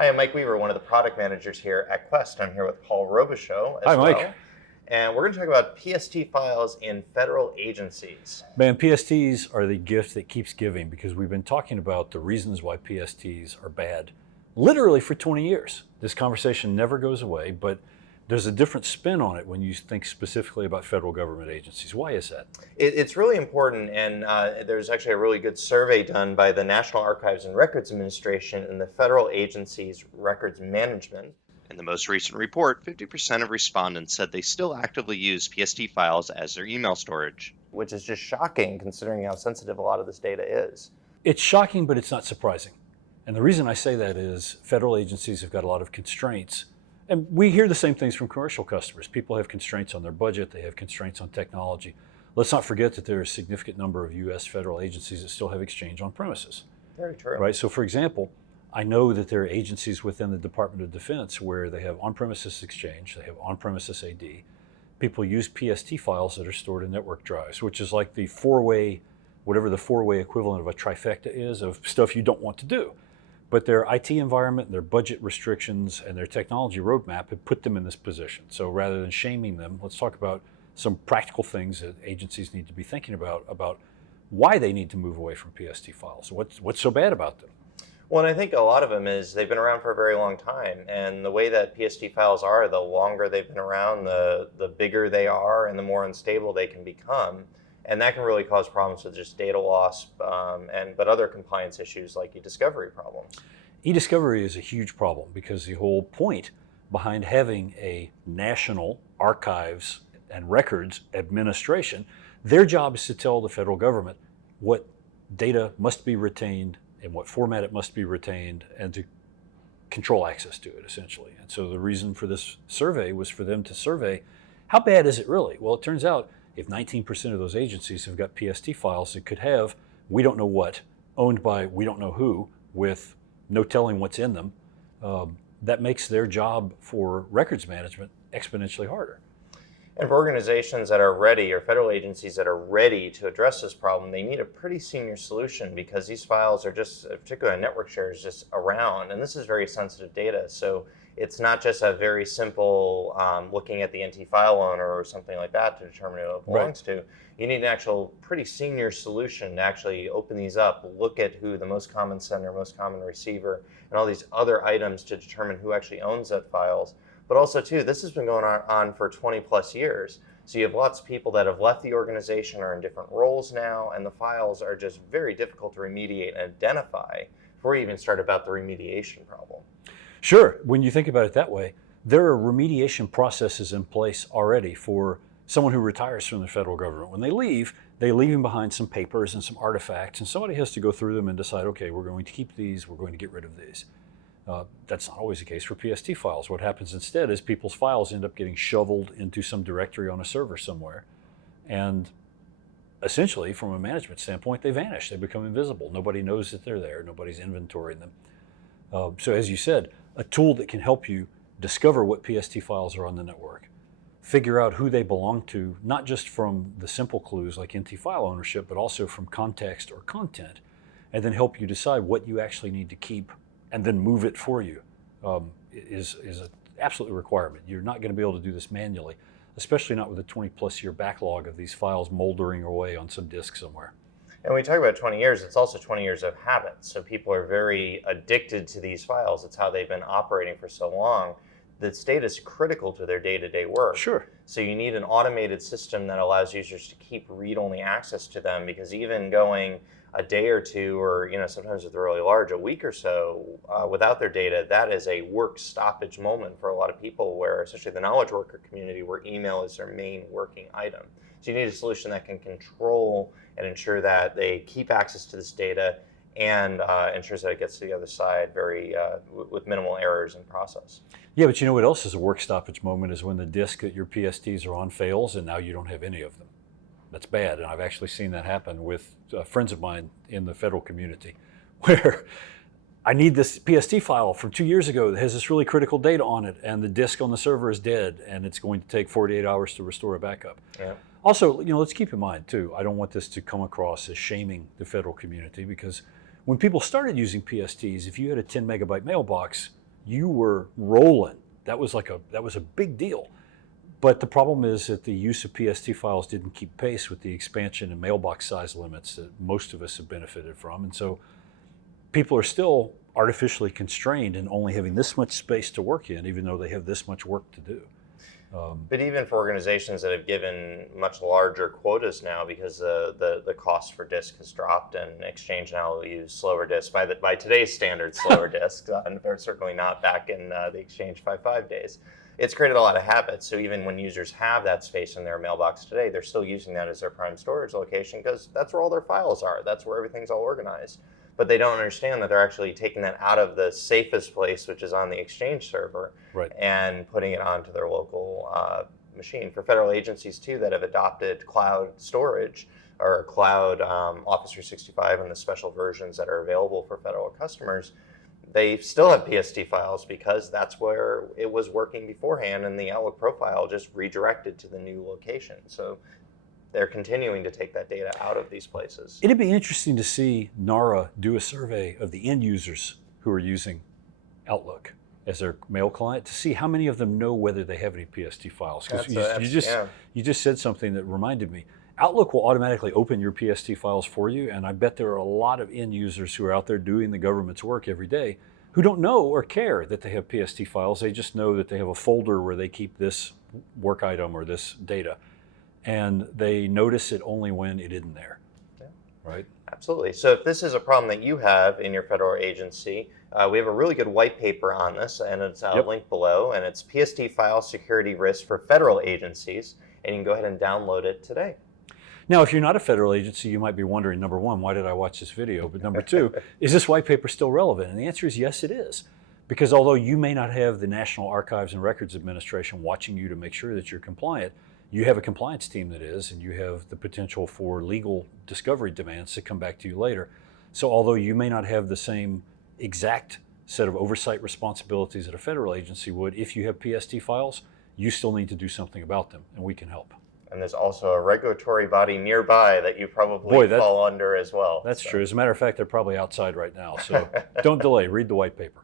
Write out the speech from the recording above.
Hi, I'm Mike Weaver, one of the product managers here at Quest. I'm here with Paul Robichaux as Hi, well. Mike. And we're going to talk about PST files in federal agencies. Man, PSTs are the gift that keeps giving because we've been talking about the reasons why PSTs are bad literally for 20 years. This conversation never goes away, but there's a different spin on it when you think specifically about federal government agencies. Why is that? It's really important, and there's actually a really good survey done by the National Archives and Records Administration and the federal agency's records management. In the most recent report, 50% of respondents said they still actively use PST files as their email storage. Which is just shocking considering how sensitive a lot of this data is. It's shocking, but it's not surprising. And the reason I say that is federal agencies have got a lot of constraints. And we hear the same things from commercial customers. People have constraints on their budget, they have constraints on technology. Let's not forget that there are a significant number of US federal agencies that still have Exchange on premises. Very true. Right? So for example, I know that there are agencies within the Department of Defense where they have on-premises Exchange, they have on-premises AD. People use PST files that are stored in network drives, which is like the four-way, whatever the four-way equivalent of a trifecta is of stuff you don't want to do. But their IT environment, their budget restrictions, and their technology roadmap have put them in this position. So rather than shaming them, let's talk about some practical things that agencies need to be thinking about why they need to move away from PST files. What's so bad about them? Well, and I think a lot of them is they've been around for a very long time, and the way that PST files are, the longer they've been around, the bigger they are and the more unstable they can become. And that can really cause problems with just data loss, but other compliance issues like e-discovery problems. E-discovery is a huge problem because the whole point behind having a national archives and records administration, their job is to tell the federal government what data must be retained, in what format it must be retained, and to control access to it, essentially. And so the reason for this survey was for them to survey, how bad is it really? Well, it turns out if 19% of those agencies have got PST files that could have we don't know what, owned by we don't know who, with no telling what's in them, that makes their job for records management exponentially harder. And for organizations that are ready, or federal agencies that are ready to address this problem, they need a pretty senior solution because these files are just, particularly on network shares, just around. And this is very sensitive data. So it's not just a very simple looking at the NT file owner or something like that to determine who it belongs to. You need an actual pretty senior solution to actually open these up, look at who the most common sender, most common receiver, and all these other items to determine who actually owns that files. But also, too, this has been going on for 20 plus years. So you have lots of people that have left the organization or in different roles now, and the files are just very difficult to remediate and identify before you even start about the remediation problem. Sure, when you think about it that way, there are remediation processes in place already for someone who retires from the federal government. When they leave behind some papers and some artifacts, and somebody has to go through them and decide, okay, we're going to keep these, we're going to get rid of these. That's not always the case for PST files. What happens instead is people's files end up getting shoveled into some directory on a server somewhere. And essentially, from a management standpoint, they vanish. They become invisible. Nobody knows that they're there. Nobody's inventorying them. So as you said, a tool that can help you discover what PST files are on the network, figure out who they belong to, not just from the simple clues like NT file ownership, but also from context or content, and then help you decide what you actually need to keep and then move it for you, is an absolute requirement. You're not going to be able to do this manually, especially not with a 20-plus year backlog of these files moldering away on some disk somewhere. And when we talk about 20 years, it's also 20 years of habit. So people are very addicted to these files. It's how they've been operating for so long. This data is critical to their day-to-day work. Sure. So you need an automated system that allows users to keep read-only access to them, because even going a day or two, or sometimes if they're really large, a week or so without their data, that is a work stoppage moment for a lot of people, where especially the knowledge worker community, where email is their main working item. So you need a solution that can control and ensure that they keep access to this data and ensures that it gets to the other side with minimal errors in process. Yeah, but you know what else is a work stoppage moment is when the disk that your PSTs are on fails and now you don't have any of them. That's bad, and I've actually seen that happen with friends of mine in the federal community, where I need this PST file from 2 years ago that has this really critical data on it, and the disk on the server is dead, and it's going to take 48 hours to restore a backup. Yeah. Also, let's keep in mind too, I don't want this to come across as shaming the federal community, because when people started using PSTs, if you had a 10 megabyte mailbox, you were rolling. That was a big deal. But the problem is that the use of PST files didn't keep pace with the expansion in mailbox size limits that most of us have benefited from. And so people are still artificially constrained in only having this much space to work in, even though they have this much work to do. But even for organizations that have given much larger quotas now, because the cost for disk has dropped, and Exchange now will use slower disks by today's standards, slower disks, and they're certainly not back in the Exchange 5.5 days. It's created a lot of habits. So even when users have that space in their mailbox today, they're still using that as their prime storage location because that's where all their files are. That's where everything's all organized. But they don't understand that they're actually taking that out of the safest place, which is on the Exchange server, Right. and putting it onto their local machine. For federal agencies, too, that have adopted cloud storage or cloud Office 365 and the special versions that are available for federal customers, they still have PST files because that's where it was working beforehand, and the Outlook profile just redirected to the new location. So they're continuing to take that data out of these places. It'd be interesting to see NARA do a survey of the end users who are using Outlook as their mail client to see how many of them know whether they have any PST files. Because you just said something that reminded me. Outlook will automatically open your PST files for you, and I bet there are a lot of end users who are out there doing the government's work every day who don't know or care that they have PST files. They just know that they have a folder where they keep this work item or this data, and they notice it only when it isn't there. Yeah. Right? Absolutely. So if this is a problem that you have in your federal agency, we have a really good white paper on this, and it's linked below, and it's PST File Security Risks for Federal Agencies, and you can go ahead and download it today. Now, if you're not a federal agency, you might be wondering, number one, why did I watch this video? But number two, is this white paper still relevant? And the answer is yes, it is. Because although you may not have the National Archives and Records Administration watching you to make sure that you're compliant, you have a compliance team that is, and you have the potential for legal discovery demands to come back to you later. So although you may not have the same exact set of oversight responsibilities that a federal agency would, if you have PST files, you still need to do something about them, and we can help. And there's also a regulatory body nearby that you probably fall under as well. That's true. As a matter of fact, they're probably outside right now. So don't delay. Read the white paper.